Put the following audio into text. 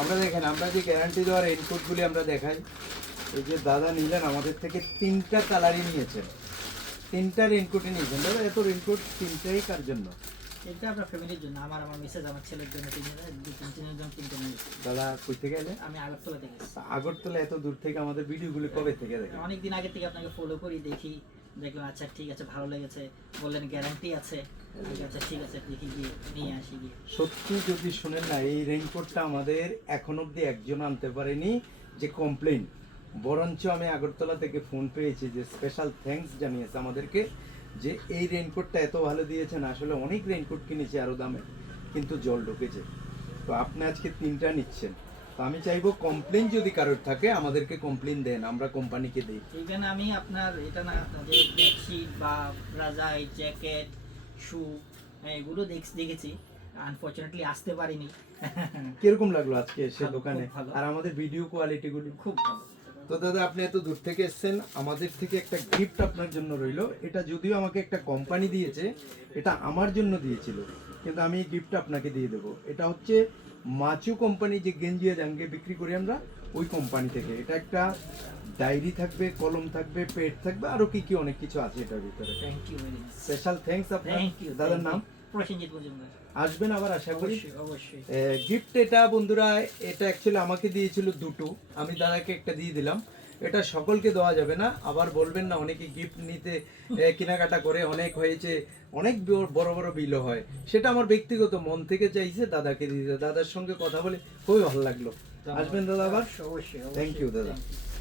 আমরা দেখেন, আমরা যে গ্যারান্টি দেওয়ার রেইনকোটগুলি আমরা দেখাই। এই যে দাদা নিলেন আমাদের থেকে 3টা কালারই নিয়েছেন, 3টা রেইনকোটই নিয়েছেন। দাদা এত রেইনকোট 3টাই কার জন্য? এটা আপনার ফ্যামিলির জন্য, আমার মিসেস, আমার ছেলের জন্য, তিনজনের জন্য 3টা নিয়েছি। দাদা কই থেকে এলে? আমি আগরতলা থেকে এসেছি। আগরতলা এত দূর থেকে আমাদের ভিডিওগুলো কবে থেকে দেখেন? অনেকদিন আগে থেকে আপনাকে ফলো করি, দেখি, দেখলাম আচ্ছা ঠিক আছে, ভালো লেগেছে, বললেন গ্যারান্টি আছে, আচ্ছা ঠিক আছে দেখি গিয়ে নিয়ে আসি গিয়ে। সত্যি যদি শুনেন না, এই রেইনকোটটা আমাদের এখন অবধি একজন আনতে পারেনি যে কমপ্লেন। বরঞ্চ আমি আগরতলা থেকে ফোন পেয়েছি যে স্পেশাল থ্যাঙ্কস জানিয়েছে আমাদেরকে যে এই রেইনকোটটা এত ভালো দিয়েছেন। আসলে অনেক রেইনকোট কিনেছি আরও দামে, কিন্তু জল ঢুকেছে। তো আপনি আজকে 3টা নিচ্ছেন, তো আমি চাইবো কমপ্লেন যদি কারোর থাকে আমাদেরকে কমপ্লেন দেন, আমরা কোম্পানিকে দিই। এইখানে আমি আপনার এটা না, আপনার যে বেডশিট বা রাজাই, জ্যাকেট, শু, এগুলো দেখেছি, আনফরচুনেটলি আসতে পারিনি। কিরকম লাগলো আজকে এসে ভালো, দোকানে? খুব ভালো। আর আমাদের ভিডিও কোয়ালিটিগুলো খুব ভালো। তো দাদা আপনি এত দূর থেকে এসেছেন, আমাদের থেকে একটা গিফট আপনার জন্য রইলো। এটা যদিও আমাকে একটা কোম্পানি দিয়েছে, এটা আমার জন্য দিয়েছিল, কিন্তু আমি এই গিফটটা আপনাকে দিয়ে দেবো। এটা হচ্ছে মাচু কোম্পানি, যে গেঞ্জিয়া জাঙ্গে বিক্রি করি আমরা, ওই কোম্পানি থেকে। এটা একটা ডায়েরি থাকবে, কলম থাকবে, পেট থাকবে, আরও কি কি অনেক কিছু আছে এটার ভিতরে। Thank you very much. Special thanks আপনার। Thank you. দাদার নাম? প্রসেনজিৎ মজুমদার। আসবেন আবার আশা করি। অবশ্যই অবশ্যই। গিফট এটা বন্ধুরা, এটা অ্যাকচুয়ালি আমাকে দিয়েছিল দুটো, আমি দাদাকে একটা দিয়ে দিলাম। এটা সকলকে দেওয়া যাবে না, আবার বলবেন না অনেকে গিফট নিতে কেনাকাটা করে অনেক হয়েছে, অনেক বড় বড় বিলও হয়। সেটা আমার ব্যক্তিগত মন থেকে চাইছে দাদাকে দিতে। দাদার সঙ্গে কথা বলে খুবই ভালো লাগলো। আসবেন দাদা আবার। অবশ্যই অবশ্যই। থ্যাংক ইউ দাদা। Thank you.